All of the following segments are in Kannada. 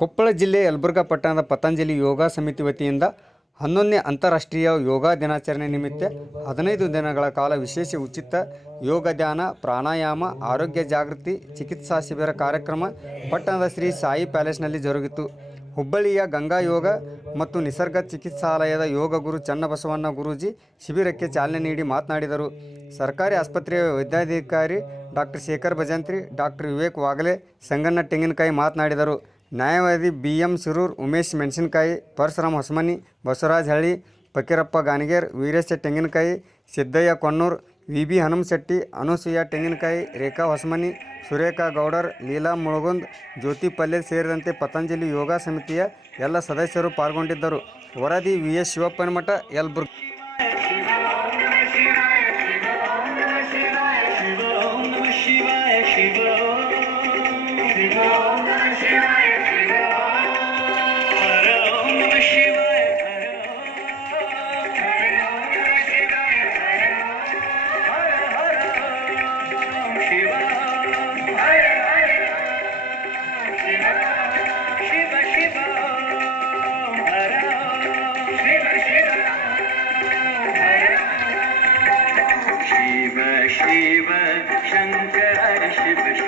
ಕೊಪ್ಪಳ ಜಿಲ್ಲೆ ಯಲಬುರ್ಗಾ ಪಟ್ಟಣದ ಪತಂಜಲಿ ಯೋಗ ಸಮಿತಿ ವತಿಯಿಂದ ಹನ್ನೊಂದನೇ ಅಂತಾರಾಷ್ಟ್ರೀಯ ಯೋಗ ದಿನಾಚರಣೆ ನಿಮಿತ್ತ ಹದಿನೈದು ದಿನಗಳ ಕಾಲ ವಿಶೇಷ ಉಚಿತ ಯೋಗ ಧ್ಯಾನ, ಪ್ರಾಣಾಯಾಮ, ಆರೋಗ್ಯ ಜಾಗೃತಿ, ಚಿಕಿತ್ಸಾ ಶಿಬಿರ ಕಾರ್ಯಕ್ರಮ ಪಟ್ಟಣದ ಶ್ರೀ ಸಾಯಿ ಪ್ಯಾಲೇಸ್ನಲ್ಲಿ ಜರುಗಿತು. ಹುಬ್ಬಳ್ಳಿಯ ಗಂಗಾ ಯೋಗ ಮತ್ತು ನಿಸರ್ಗ ಚಿಕಿತ್ಸಾಲಯದ ಯೋಗ ಗುರು ಚನ್ನಬಸವಣ್ಣ ಗುರೂಜಿ ಶಿಬಿರಕ್ಕೆ ಚಾಲನೆ ನೀಡಿ ಮಾತನಾಡಿದರು. ಸರ್ಕಾರಿ ಆಸ್ಪತ್ರೆಯ ವೈದ್ಯಾಧಿಕಾರಿ ಡಾಕ್ಟರ್ ಶೇಖರ್ ಭಜಂತ್ರಿ, ಡಾಕ್ಟರ್ ವಿವೇಕ್ ವಾಗಲೆ, ಸಂಗಣ್ಣ ತೆಂಗಿನಕಾಯಿ ಮಾತನಾಡಿದರು. ನ್ಯಾಯವಾದಿ ಬಿ ಎಂ ಶಿರೂರ್ ಉಮೇಶ್ ಮೆಣಸಿನಕಾಯಿ, ಪರಶುರಾಮ್ ಹೊಸಮನಿ, ಬಸವರಾಜ್ ಹಳ್ಳಿ, ಫಕೀರಪ್ಪ ಗಾನಿಗೇರ್, ವೀರೇಶ ತೆಂಗಿನಕಾಯಿ, ಸಿದ್ದಯ್ಯ ಕೊಣ್ಣೂರ್, ವಿ ಬಿ ಹನುಮಶೆಟ್ಟಿ, ಅನಸೂಯ ತೆಂಗಿನಕಾಯಿ, ರೇಖಾ ಹೊಸಮನಿ, ಸುರೇಖಾ ಗೌಡರ್, ಲೀಲಾ ಮುಳಗುಂದ್, ಜ್ಯೋತಿ ಪಲ್ಲೆ ಸೇರಿದಂತೆ ಪತಂಜಲಿ ಯೋಗ ಸಮಿತಿಯ ಎಲ್ಲ ಸದಸ್ಯರು ಪಾಲ್ಗೊಂಡಿದ್ದರು. ವರದಿ ವಿ ಎಸ್ ಶಿವಪ್ಪನ ಮಠ ಶಿವ शिव शङ्कर शिव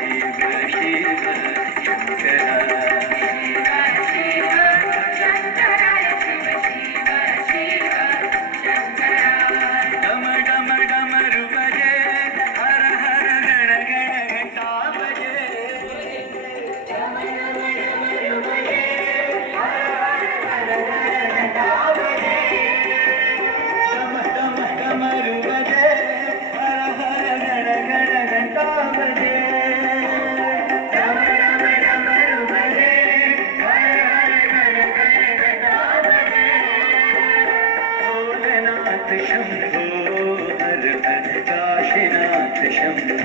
शंभो हर हर काशीनाथ शंभो